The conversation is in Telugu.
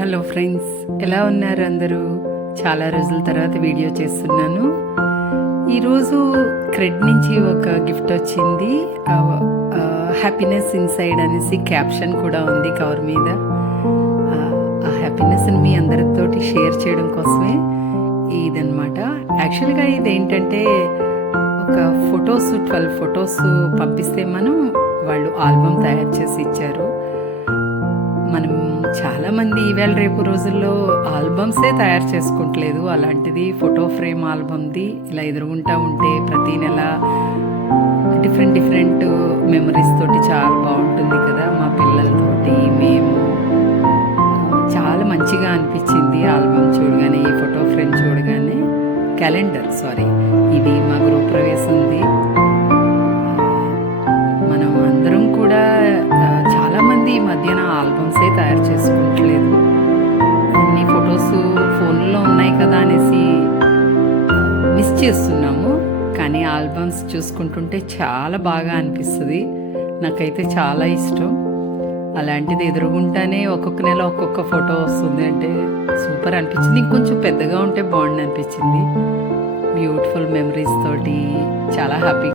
హలో ఫ్రెండ్స్, ఎలా ఉన్నారు అందరూ? చాలా రోజుల తర్వాత వీడియో చేస్తున్నాను. ఈరోజు క్రెడ్ నుంచి ఒక గిఫ్ట్ వచ్చింది. హ్యాపీనెస్ ఇన్సైడ్ అనేసి క్యాప్షన్ కూడా ఉంది కవర్ మీద. ఆ హ్యాపీనెస్ని మీ అందరితోటి షేర్ చేయడం కోసమే ఇదనమాట. యాక్చువల్గా ఇదేంటంటే ఒక 12 ఫొటోస్ పంపిస్తే వాళ్ళు ఆల్బమ్ తయారు చేసి ఇచ్చారు. మనం చాలామంది ఈవేళ రేపు రోజుల్లో ఆల్బమ్సే తయారు చేసుకుంటలేదు. అలాంటిది ఫోటో ఫ్రేమ్ ఆల్బమ్ది ఇలా ఎదురుగుంటా ఉంటే ప్రతీ నెల డిఫరెంట్ మెమరీస్ తోటి చాలా బాగుంటుంది కదా. మా పిల్లలతోటి మేము చాలా మంచిగా అనిపించింది ఆల్బమ్ చూడగానే, ఈ ఫోటో ఫ్రేమ్ చూడగానే. క్యాలెండర్ ఇది మా గృహ ప్రవేశంది. మనం అందరం కూడా చాలామంది ఈ మధ్యన ఆల్బమ్సే తయారు చేసుకోవట్లేదు. అన్ని ఫొటోస్ ఫోన్లో ఉన్నాయి కదా అనేసి మిస్ చేస్తున్నాము. కానీ ఆల్బమ్స్ చూసుకుంటుంటే చాలా బాగా అనిపిస్తుంది. నాకైతే చాలా ఇష్టం. అలాంటిది ఎదురుగుంటానే ఒక్కొక్క నెల ఒక్కొక్క ఫోటో వస్తుంది అంటే సూపర్ అనిపించింది. ఇంకొంచెం పెద్దగా ఉంటే బాగుండు అనిపించింది. బ్యూటిఫుల్ మెమరీస్ తోటి చాలా హ్యాపీ.